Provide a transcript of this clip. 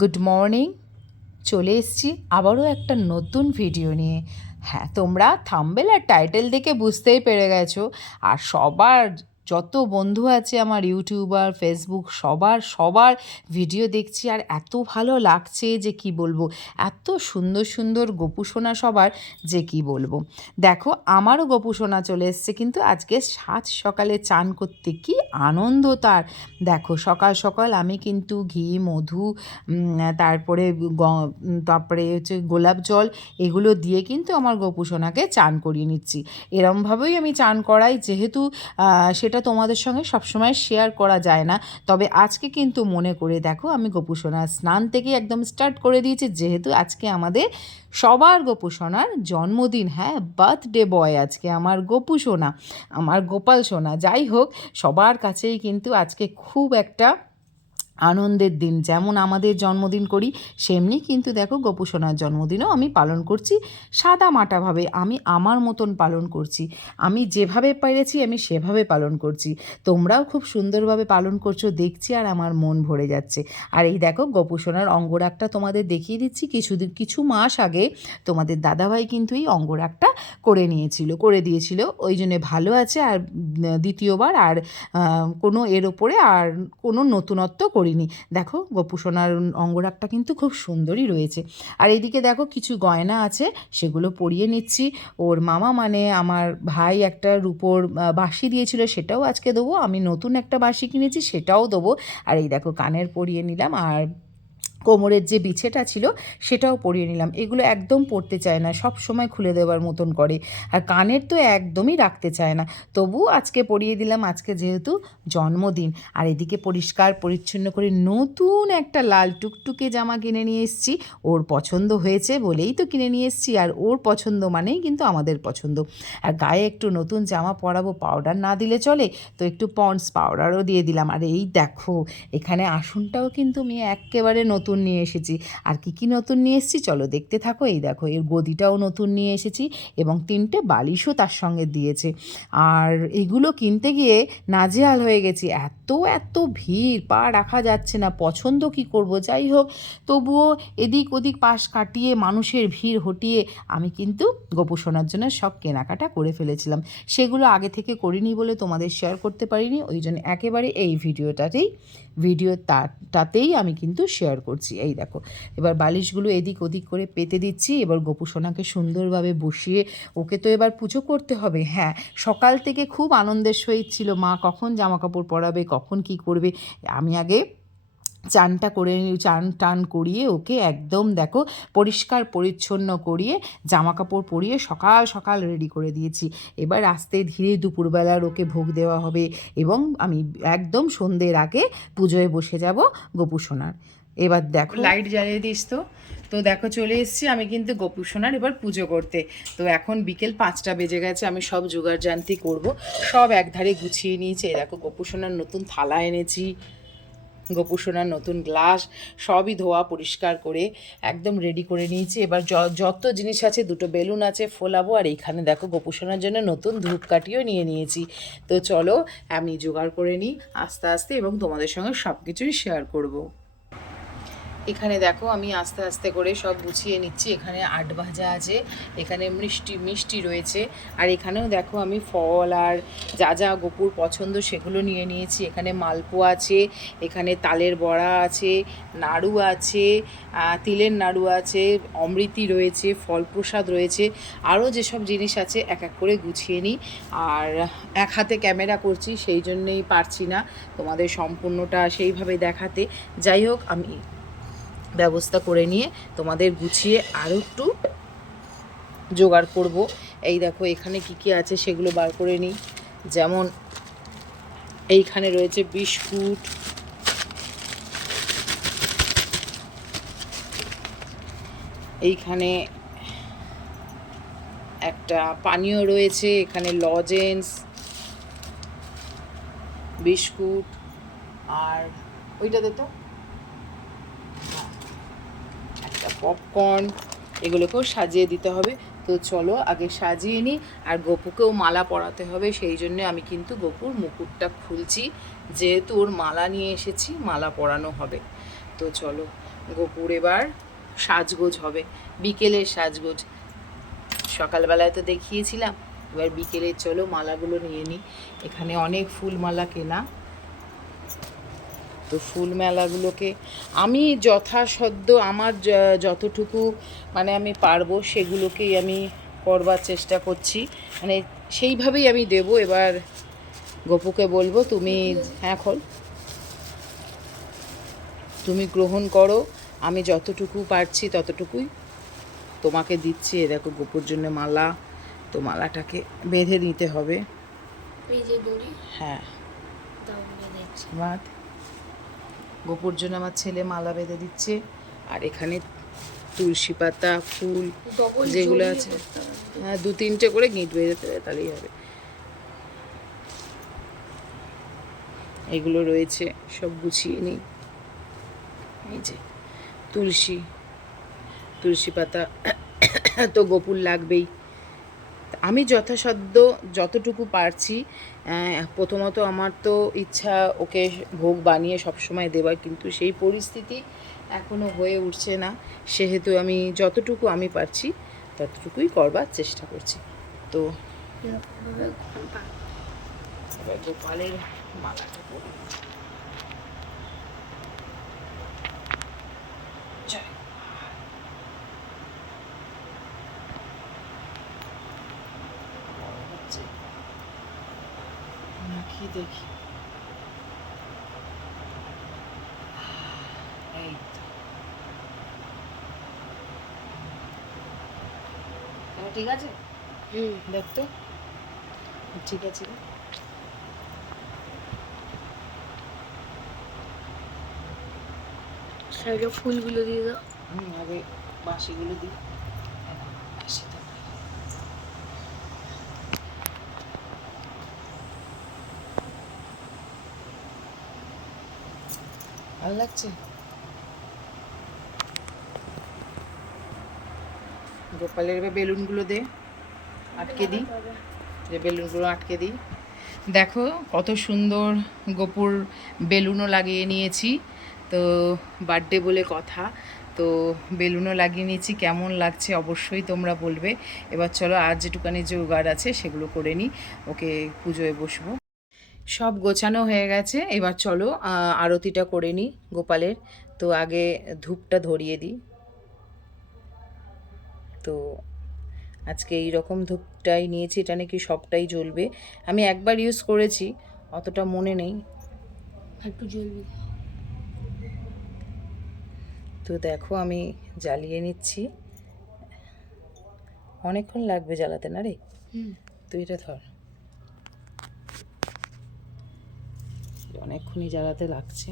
Good morning চলে এসছি আবারও একটা নতুন ভিডিও নিয়ে। হ্যাঁ তোমরা থাম্বেল আর টাইটেল দেখে বুঝতেই পেরে গেছো। আর সবার যত বন্ধু আছে আমার ইউটিউবার ফেসবুক সবার সবার ভিডিও দেখছি আর এত ভালো লাগছে যে কি বলব? এত সুন্দর সুন্দর গোপুসোনা সবার যে কি বলব? দেখো আমারও গোপুসোনা চলে এসছে কিন্তু আজকে সাত সকালে চান করতে কি আনন্দ তার। দেখো সকাল সকাল আমি কিন্তু ঘি মধু তারপরে তারপরে হচ্ছে গোলাপ জল এগুলো দিয়ে কিন্তু আমার গোপুসোনাকে চান করিয়ে নিচ্ছি। এরমভাবেই আমি চান করাই যেহেতু আহ, সেটা তোমাদের সঙ্গে সবসময় শেয়ার করা যায় না। তবে আজকে কিন্তু মনে করে দেখো, আমি গোপুসোনার স্নান থেকে একদম স্টার্ট করে দিয়েছি। যেহেতু আজকে আমাদের সবার গোপুসোনার জন্মদিন হ্যাঁ বার্থডে বয় আজকে আমার গোপুসোনা আমার গোপাল সোনা। যাই হোক, সবার কাছেই কিন্তু আজকে খুব একটা আনন্দের দিন। যেমন আমাদের জন্মদিন করি, সেমনি কিন্তু দেখো গোপুসোনার জন্মদিনও আমি পালন করছি। সাদা মাটাভাবে আমি আমার মতন পালন করছি। আমি যেভাবে পেরেছি, আমি সেভাবে পালন করছি। তোমরাও খুব সুন্দরভাবে পালন করছ, দেখছি আর আমার মন ভরে যাচ্ছে। আর এই দেখো গোপুসোনার অঙ্গরাগটা তোমাদের দেখিয়ে দিচ্ছি। কিছু কিছু মাস আগে তোমাদের দাদাভাই কিন্তু এই অঙ্গরাগটা করে নিয়েছিল, করে দিয়েছিল। ওই জন্যে ভালো আছে আর দ্বিতীয়বার আর কোনো এর ওপরে আর কোনো নতুনত্ব করিনি। দেখো গোপুসোনার অঙ্গরাগটা কিন্তু খুব সুন্দরই রয়েছে। আর এদিকে দেখো, কিছু গয়না আছে, সেগুলো পরিয়ে নিচ্ছি। ওর মামা মানে আমার ভাই একটা রূপোর বাঁশি দিয়েছিল, সেটাও আজকে দেবো। আমি নতুন একটা বাঁশি কিনেছি, সেটাও দেবো। আর এই দেখো, কানের পরিয়ে নিলাম। আর কোমরের যে বিছেটা ছিল সেটাও পরিয়ে নিলাম। এগুলো একদম পরতে চায় না, সব সময় খুলে দেওয়ার মতন করে। আর কানের তো একদমই রাখতে চায় না। তবু আজকে পরিয়ে দিলাম, আজকে যেহেতু জন্মদিন। আর এদিকে পরিষ্কার, পরিচ্ছন্ন করে নতুন একটা লাল টুকটুকে জামা কিনে নিয়ে এসেছি। ওর পছন্দ হয়েছে বলেই তো কিনে নিয়ে এসেছি, আর ওর পছন্দ মানেই কিন্তু আমাদের পছন্দ। আর গায়ে একটু নতুন জামা পরাবো পাউডার না দিলে চলে, তো একটু পন্ডস পাউডারও দিয়ে দিলাম। আর এই দেখো, এখানে আসনটাও কিন্তু আমি একেবারে নতুন নিয়ে এসেছি। আর কি কি নতুন নিয়ে এসেছি চলো দেখতে থাকো। এই দেখো, এর গদিটাও নতুন নিয়ে এসেছি এবং তিনটে বালিশও তার সঙ্গে দিয়েছে। আর এগুলো কিনতে গিয়ে নাজেহাল হয়ে গেছি। এত এত ভিড়, পা রাখা যাচ্ছে না। পছন্দ কি করব? যাই হোক, তবুও এদিক ওদিক পাশ কাটিয়ে, মানুষের ভিড় হটিয়ে আমি কিন্তু গোপোষণার জন্য সব কেনাকাটা করে ফেলেছিলাম। সেগুলো আগে থেকে করিনি বলে তোমাদের শেয়ার করতে পারিনি। ওই জন্য একেবারে এই ভিডিওটাতেই ভিডিও তাতেই আমি কিন্তু শেয়ার করছি। এই দেখো, এবার বালিশগুলো এদিক ওদিক করে পেতে দিচ্ছি। এবার গোপুসোনাকে সুন্দরভাবে বসিয়ে ওকে তো এবার পুজো করতে হবে। হ্যাঁ সকাল থেকে খুব আনন্দের সহিত ছিল। মা কখন জামা কাপড় পরাবে, কখন কি করবে? আমি আগে চানটা করে চান টান করিয়ে ওকে একদম দেখো পরিষ্কার পরিচ্ছন্ন করিয়ে জামা কাপড় পরিয়ে সকাল সকাল রেডি করে দিয়েছি। এবার আস্তে ধীরে দুপুরবেলার ওকে ভোগ দেওয়া হবে এবং আমি একদম সন্ধ্যের আগে পুজোয় বসে যাব গোপুসোনার এবার দেখো। লাইট জ্বালিয়ে দিস তো। তো দেখো চলে এসেছি আমি কিন্তু গোপুসোনার এবার পুজো করতে। তো এখন বিকেল পাঁচটা বেজে গেছে, আমি সব জোগাড় জান্তি করব। সব একধারে গুছিয়ে নিয়েছি। দেখো গোপুসোনার নতুন থালা এনেছি, গোপুসোনার নতুন গ্লাস, সবই ধোয়া পরিষ্কার করে একদম রেডি করে নিয়েছি। এবার যত জিনিস আছে, দুটো বেলুন আছে, ফোলাবো, আর এইখানে দেখো গোপুসোনার জন্য নতুন ধূপকাঠিও নিয়ে নিয়েছি। তো চলো, আমি জোগাড় করে নিই, আস্তে আস্তে, এবং তোমাদের সঙ্গে সব কিছুই শেয়ার করব। এখানে দেখো আমি আস্তে আস্তে করে সব গুছিয়ে নিচ্ছি। এখানে আট ভাজা আছে, এখানে মিষ্টি মিষ্টি রয়েছে। আর এখানেও দেখো আমি ফল আর যা যা গোপুর পছন্দ সেগুলো নিয়ে নিয়েছি। এখানে মালপো আছে, এখানে তালের বড়া আছে, নাড়ু আছে তিলের নাড়ু আছে, অমৃতি রয়েছে ফল প্রসাদ রয়েছে। আরও যেসব জিনিস আছে এক এক করে গুছিয়ে নিই। আর এক হাতে ক্যামেরা করছি, সেই জন্যেই পারছি না তোমাদের সম্পূর্ণটা সেইভাবে দেখাতে। যাই হোক, আমি ব্যবস্থা করে নিয়ে তোমাদের গুছিয়ে আরও একটু জোগাড় করব। এই দেখো, এখানে কি কি আছে সেগুলো বার করে নিই। যেমন এইখানে রয়েছে বিস্কুট, এইখানে একটা পানীয় রয়েছে, এখানে লজেন্স, বিস্কুট, আর ওইটা দে তো একটা পপকর্ন এগুলোকেও সাজিয়ে দিতে হবে। তো চলো, আগে সাজিয়ে নিই। আর গপুকেও মালা পরাতে হবে, সেই জন্য আমি কিন্তু গপুর মুকুটটা খুলছি। যেহেতু ওর মালা নিয়ে এসেছি, মালা পরানো হবে। তো চলো, গোপুর এবার সাজগোজ হবে। বিকেলের সাজগোজ। সকালবেলায় তো দেখিয়েছিলাম। এবার বিকেলে চলো, মালাগুলো নিয়ে নিই। এখানে অনেক ফুল মালা কেনা। তো ফুল মেলাগুলোকে আমি যথাসাধ্য আমার যতটুকু মানে আমি পারব সেগুলোকেই আমি করবার চেষ্টা করছি। মানে সেইভাবেই আমি দেব। এবার গপুকে বলব তুমি হ্যাঁ খোল। তুমি গ্রহণ করো। আমি যতটুকু পারছি ততটুকুই তোমাকে দিচ্ছি। এ দেখো গোপুর জন্য মালা। তো মালাটাকে বেঁধে নিতে হবে। হ্যাঁ। গোপুর জন্য আমার ছেলে মালা বেঁধে দিচ্ছে। আর এখানে তুলসী পাতা ফুল যেগুলো আছে। হ্যাঁ দু তিনটে করে গিঁট বেঁধে দেবে তাহলেই হবে। এগুলো রয়েছে সব গুছিয়ে নিই। এই যে তুলসী তুলসী পাতা তো গোপুর লাগবেই। আমি যথাসাধ্য যতটুকু পারছি প্রথমত আমার তো ইচ্ছা ওকে ভোগ বানিয়ে সবসময় দেওয়ার কিন্তু সেই পরিস্থিতি এখনও হয়ে উঠছে না। সেহেতু আমি যতটুকু আমি পারছি ততটুকুই করবার চেষ্টা করছি। তো গোপালের মালাটা পরি জয় বড় হচ্ছে। নাকি দেখি। এই তো। ঠিক আছে? হুম। দেখ তো। ঠিক আছে। সাইডে ফুলগুলো দিয়ে দাও। হুম আগে বাঁশিগুলো দিই। ভালো লাগছে? গোপালের এবার বেলুনগুলো দে, আটকে দিই। যে বেলুনগুলো আটকে দিই। দেখো কত সুন্দর গোপুর বেলুনও লাগিয়ে নিয়েছি। তো বার্থডে বলে কথা, তো বেলুনও লাগিয়ে নিয়েছি। কেমন লাগছে অবশ্যই তোমরা বলবে। এবার চলো আর যেটুকানি জোগাড় আছে সেগুলো করে নিই। ওকে পুজোয় বসবো। সব গোছানো হয়ে গেছে। এবার চলো আরতিটা করে নিই গোপালের। তো আগে ধূপটা ধরিয়ে দিই। তো আজকে এই রকম ধূপটাই নিয়েছি এটা নাকি সবটাই জ্বলবে। আমি একবার ইউজ করেছি অতটা মনে নেই। একটু জ্বলবে। তো দেখো আমি জ্বালিয়ে নিচ্ছি। অনেকক্ষণ লাগবে জ্বালাতে না রে? হুম। তুই এটা ধর। অনেকক্ষণই জ্বালাতে লাগছে।